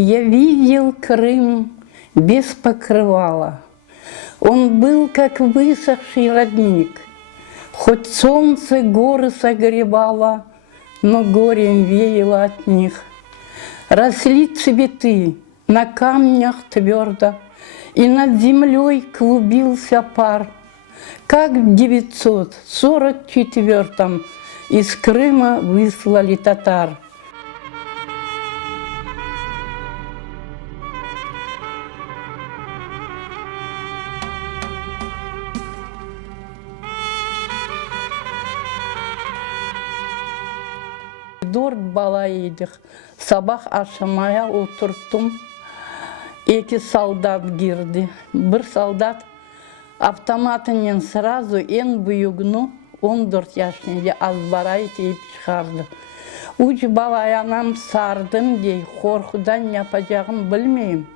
Я видел Крым без покрывала. Он был, как высохший родник. Хоть солнце горы согревало, но горем веяло от них. Росли цветы на камнях твердо, и над землей клубился пар. Как в 944-м из Крыма выслали татар. Дорт бала едік, сабақ ашамая отырттым. Екі солдат girdi. Бір солдат автоматымен сразу en büyüğünü 14 yaşında azbarayı deyip çıkardı. Üç balayанам sardım diye korkudan yapacağım bilmeyim.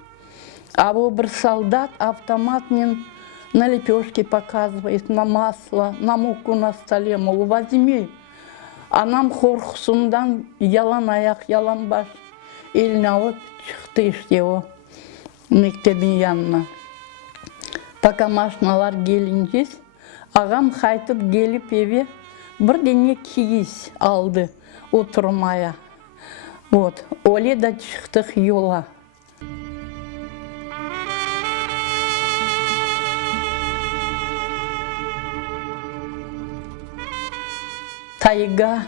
А bu bir солдат автоматмен на лепешки показывает, на масло, на муку на столе, мол, возьми. Anam korkusundan yalan ayak, yalan baş eline alıp çıktı işte o mektebin yanına. Pakamaşnalar gelince ağam kaytıp gelip eve bir dene kiyis aldı oturmaya. Вот, öyle de çıktık yola. Тайга,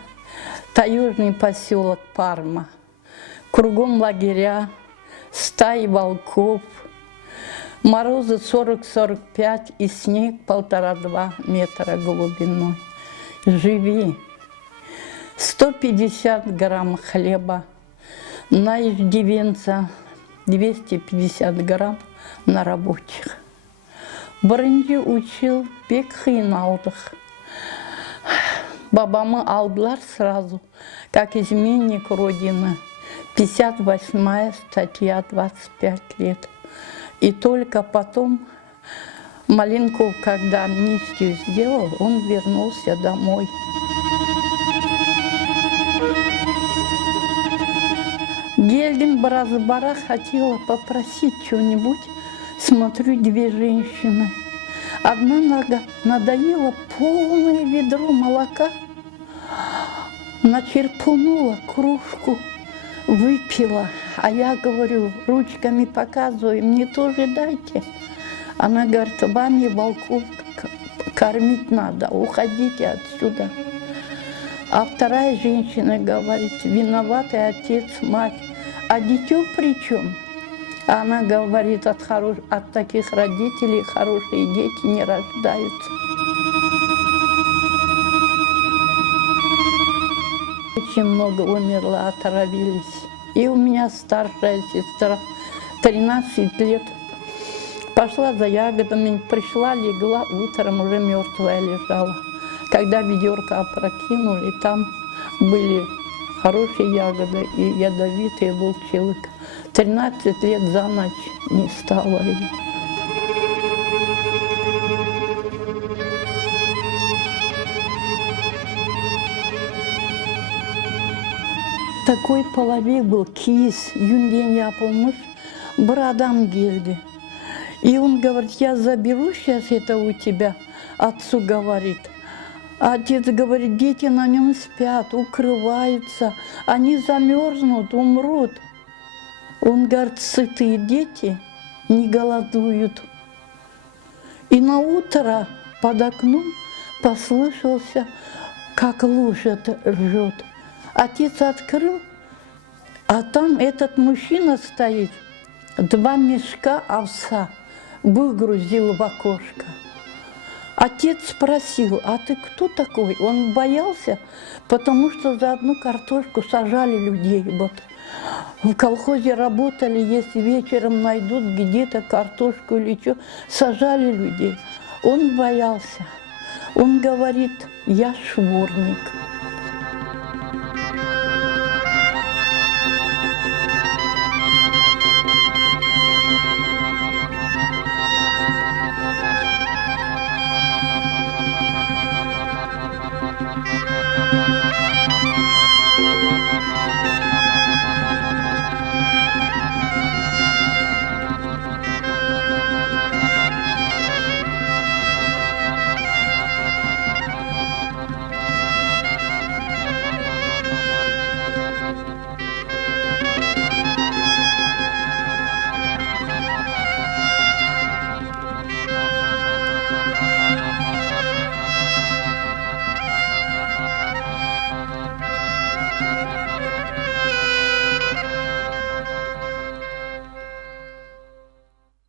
таежный поселок Парма. Кругом лагеря, стаи волков, морозы 40-45 и снег 1,5–2 метра глубиной. Живи. 150 грамм хлеба на иждивенца, 250 грамм на рабочих. Бірінші учил пек қиналдық. Бабамы алдылар сразу, как изменник Родины. 58-я статья, 25 лет. И только потом Маленков, когда амнистию сделал, он вернулся домой. Гельдин Бразбара хотела попросить что-нибудь. Смотрю, две женщины. Одна нога надоела полное ведро молока. Начерпнула кружку, выпила. А я говорю, ручками показываю, мне тоже дайте. Она говорит, вами волков кормить надо, уходите отсюда. А вторая женщина говорит, виноватый отец, мать. А дитё при чем? Она говорит, от таких родителей хорошие дети не рождаются. Очень много умерло, отравились. И у меня старшая сестра, 13 лет, пошла за ягодами, пришла, легла, утром уже мертвая лежала. Когда ведерко опрокинули, там были хорошие ягоды и ядовитые волчелык. 13 лет за ночь не стало ее. Такой половик был, киіз, юнден yapılmış, bir адам geldi. И он говорит, я заберу сейчас это у тебя, отцу говорит. Отец говорит, дети на нем спят, укрываются, они замерзнут, умрут. Он говорит, сытые дети не голодуют. И на утро под окном послышался, как лошадь ржет. Отец открыл, а там этот мужчина стоит, 2 мешка овса выгрузил в окошко. Отец спросил, а ты кто такой? Он боялся, потому что за одну картошку сажали людей. Вот. В колхозе работали, если вечером найдут где-то картошку или что, сажали людей. Он боялся. Он говорит, я шворник.